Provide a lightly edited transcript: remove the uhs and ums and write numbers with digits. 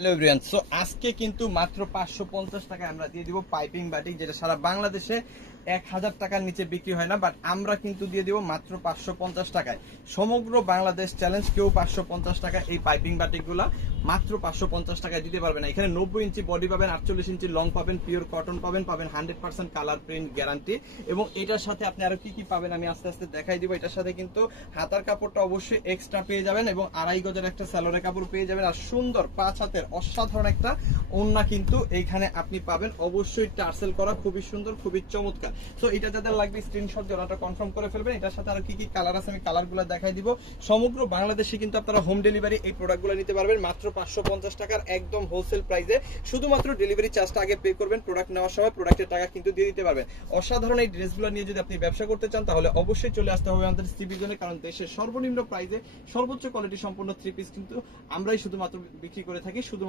Hello everyone, so আজকে কিন্তু মাত্র 550 টাকায় আমরা দিয়ে দিব পাইপিং বাটিক, যেটা সারা বাংলাদেশে 1000 টাকার নিচে বিক্রি হয় না, বাট আমরা কিন্তু দিয়ে দিব মাত্র 550 টাকায়। সমগ্র বাংলাদেশ চ্যালেঞ্জ, কেউ 550 টাকা এই পাইপিং বাটিকগুলা মাত্র 550 টাকায় দিতে পারবে না। এখানে 90 ইঞ্চি বডি পাবেন, 48 ইঞ্চি লং পাবেন, পিওর কটন পাবেন, 100% কালার প্রিন্ট গ্যারান্টি। এবং এটার সাথে আপনি আরো কি কি পাবেন আমি আস্তে আস্তে দেখাই দিব। এটার সাথে কিন্তু হাতার কাপড়টা অবশ্যই এক্সট্রা পেয়ে যাবেন এবং 2.5 গজের একটা সালোয়ারের কাপড় পেয়ে যাবেন, আর সুন্দর 5 হাতের অসাধারণ একটা ওড়না কিন্তু এইখানে আপনি পাবেন। অবশ্যই টার্সেল করা, খুবই সুন্দর, খুবই চমৎকার। সো এটা যাদের লাগবে স্ক্রিনশট দিয়ে অর্ডারটা কনফার্ম করে ফেলবেন। এটার সাথে আরো কি কি কালার আছে আমি কালারগুলো দেখাই দিব। সমগ্র বাংলাদেশে কিন্তু আপনারা হোম ডেলিভারি এই প্রোডাক্টগুলো নিতে পারবেন মাত্র 550 টাকার একদম হোলসেল প্রাইসে। শুধুমাত্র ডেলিভারি চার্জটা আগে পে করবেন, প্রোডাক্ট নেওয়ার সময় প্রোডাক্টের টাকা কিন্তু দিয়ে দিতে পারবেন। অসাধারণ এই ড্রেসগুলো নিয়ে যদি আপনি ব্যবসা করতে চান তাহলে অবশ্যই চলে আসতে হবে আমাদের সিবি জোনে, কারণ দেশের সর্বনিম্ন প্রাইসে সর্বোচ্চ কোয়ালিটি সম্পন্ন থ্রি পিস কিন্তু আমরাই শুধুমাত্র বিক্রি করে থাকি। শুধু